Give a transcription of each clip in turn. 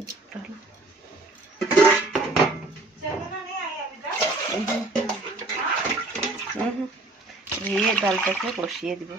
মুগ ডাল। ধুয়ে ডালটাকে বসিয়ে দিব।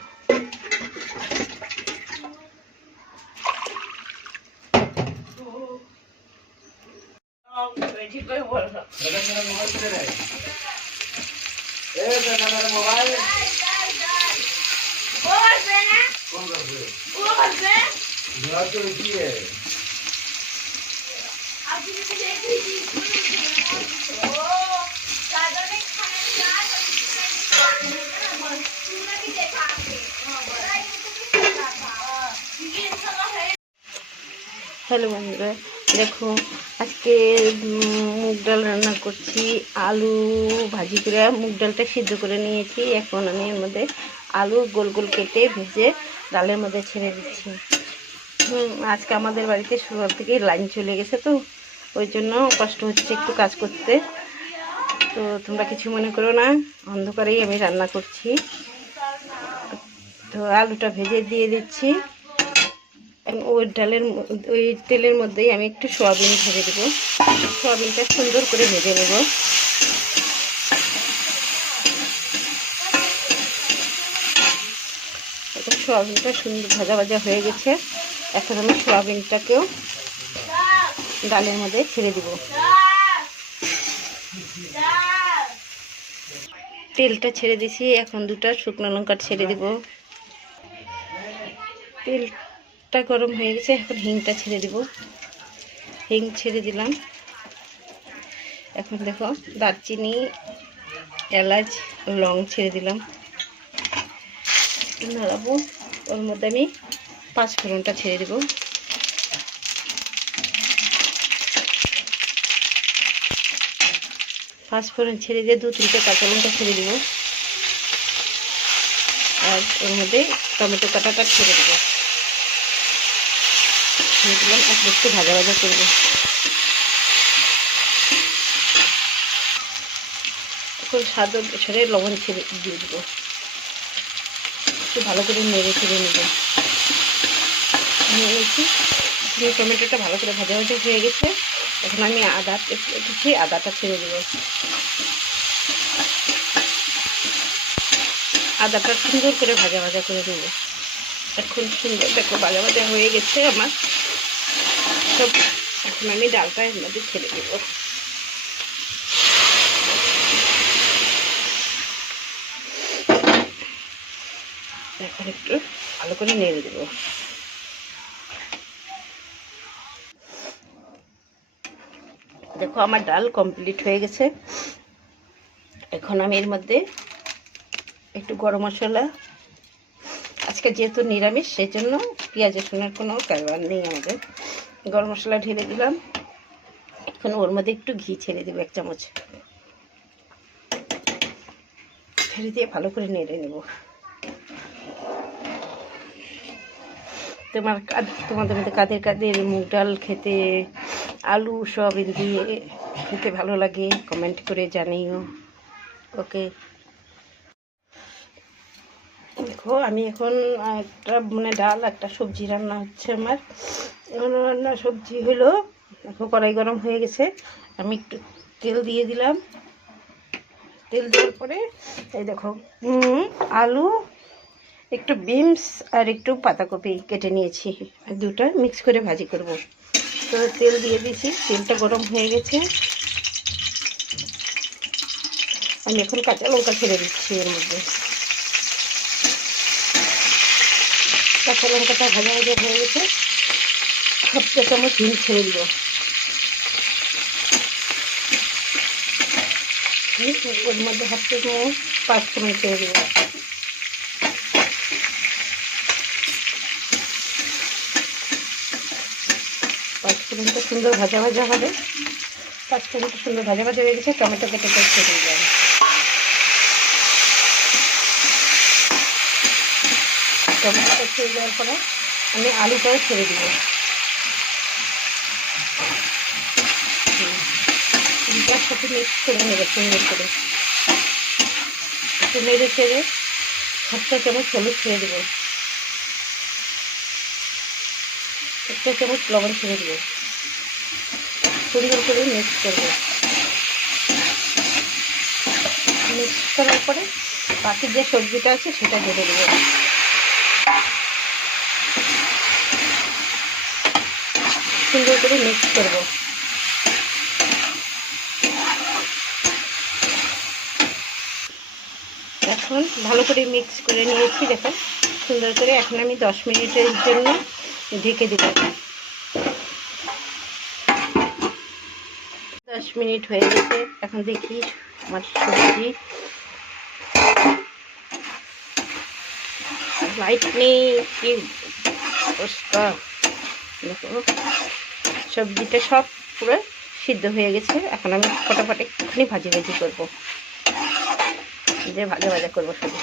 হ্যালো বন্ধুরা, দেখো আজকে মুগ ডাল রান্না করছি। আলু ভাজি করে মুগ ডালটা সিদ্ধ করে নিয়েছি। এখন আমি এর মধ্যে আলু গোল গোল কেটে ভেজে ডালের মধ্যে ছেড়ে দিচ্ছি। আজকে আমাদের বাড়িতে সকাল থেকে লাইন চলে গেছে, তো ওই জন্য কষ্ট হচ্ছে একটু কাজ করতে। তো তোমরা কিছু মনে করো না, অন্ধকারেই আমি রান্না করছি। তো আলুটা ভেজে দিয়ে দিচ্ছি। ওই ওই তেলের মধ্যেই আমি একটু সয়াবিন ভেজে দেবো। সয়াবিনটা সুন্দর করে ভেজে নেব। এখন সয়াবিনটা সুন্দর ভাজা ভাজা হয়ে গেছে। এখন আমি সয়াবিনটাকেও ডালের মধ্যে ছেড়ে দিব। তেলটা ছেড়ে দিছি। এখন 2টা শুকনো লঙ্কা ছেড়ে দিব। তেলটা গরম হয়ে গেছে। এখন হিংটা ছেড়ে দিব। হিং ছেড়ে দিলাম। এখন দেখো দারচিনি, এলাচ, লং ছেড়ে দিলাম। নাড়াবো। ওর মধ্যে আমি 5 ফোড়নটা ছেড়ে দেব। পাঁচফোড়ন ছেড়ে দিয়ে 2-3টা কাঁচা লঙ্কা ছেড়ে দেব। আর ওর মধ্যে টমেটো কাটাটা ছেড়ে দেবো। ছেড়ে দিলাম। একটু ভাজা ভাজা করবো। এখন স্বাদ অনুসারে লবণ ছেড়ে দিয়ে দেবো। একটু ভালো করে নেড়ে ছেড়ে নেব। নিয়েছি দিয়ে টমেটোটা ভালো করে ভাজা ভাজা হয়ে গেছে। এখন আমি আদাটা ছেড়ে দেবো। আদাটা সুন্দর করে ভাজা ভাজা করে দেবো। এখন সুন্দর দেখো ভাজা ভাজা হয়ে গেছে আমার সব। এখন আমি ডালটা এর মধ্যে ছেড়ে দেবো। এখন একটু ভালো করে নেড়ে দেবো। দেখো আমার ডাল কমপ্লিট হয়ে গেছে। এখন আমি এর মধ্যে একটু গরম মশলা, আজকে যেহেতু নিরামিষ সেজন্য পেঁয়াজ রসুনের কোনো কারবার নেই আমাদের, গরম মশলা ঢেলে দিলাম। এখন ওর মধ্যে একটু ঘি ছেড়ে দেবো 1 চামচ। ছেড়ে দিয়ে ভালো করে নেড়ে নেব। তোমাদের মধ্যে কাদের মুগ ডাল খেতে, আলু সয়াবিন দিয়ে খেতে ভালো লাগে কমেন্ট করে জানিও। ওকে, দেখো আমি এখন একটা ডাল একটা সবজি রান্না হচ্ছে আমার। রান্না সবজি হলো, দেখো কড়াই গরম হয়ে গেছে। আমি একটু তেল দিয়ে দিলাম। তেল দেওয়ার পরে এই দেখো আলু, একটু বিনস আর একটু পাতাকপি কেটে নিয়েছি। আর 2টা মিক্স করে ভাজি করব। তো তেল দিয়ে দিয়েছি। তেলটা গরম হয়ে গেছে। আমি এখন কাঁচা লঙ্কা ছেড়ে দিচ্ছি এর মধ্যে। কাঁচা লঙ্কাটা ভাজা ভাজা হয়ে গেছে। 1 চামচ হিং ছেড়ে দিব। ওর মধ্যে 1 চামচ 5 ফোড়ন ছেড়ে দেব। 5 ফোড়নটা সুন্দর ভাজা ভাজা হবে। 5 ফোড়নটা সুন্দর ভাজা ভাজা হয়ে গেছে। টমেটো কেটে ছেড়ে দিলাম। টমেটোটা ছেড়ে দেওয়ার পরে আমি আলুটাও ছেড়ে দিব। দুটার সাথে মিক্স করে নেবে সুন্দর করে। একটু নেড়ে ছেড়ে 1 চামচ হলুদ ছেড়ে দেবো। 1 চামচ লবণ ছেড়ে দেবো। সুন্দর করে মিক্স করবো। মিক্স করার পরে বাকি যে সবজিটা আছে সেটা ঢেলে দেবো। সুন্দর করে মিক্স করব। এখন ভালো করে মিক্স করে নিয়েছি, দেখুন সুন্দর করে। এখন আমি 10 মিনিটের জন্য ঢেকে দেব। 10 মিনিট হয়ে গেছে। এখন দেখি আমার সবজি, লাইট নেই কি অবস্থা। দেখুন সবজিটা সব পুরো সিদ্ধ হয়ে গেছে। এখন আমি ফটাফট একটুখানি ভাজি করবো, যে ভাজা করবো শুধু।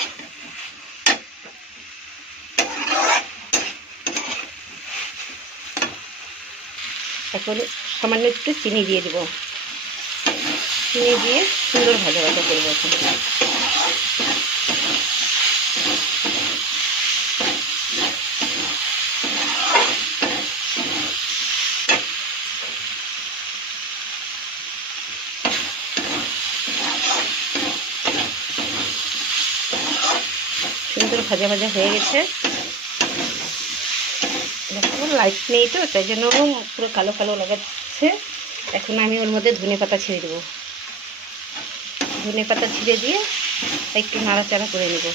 এখন সামান্য একটু চিনি দিয়ে দেবো। চিনি দিয়ে সুন্দর ভাজা করবো। এখন সুন্দর ভাজা হয়ে গেছে। দেখুন লাইট নেই তো, তাই জন্য পুরো কালো কালো লাগাচ্ছে। এখন আমি ওর মধ্যে ধনেপাতা ছিঁড়ে দেবো। ধনেপাতা ছিঁড়ে দিয়ে একটু নাড়াচাড়া করে নেব।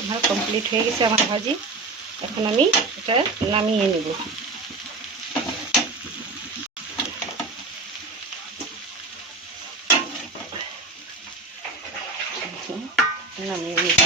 আমার কমপ্লিট হয়ে গেছে আমার ভাজি। এখন আমি এটা নামিয়ে নেব। নামিয়ে নেব।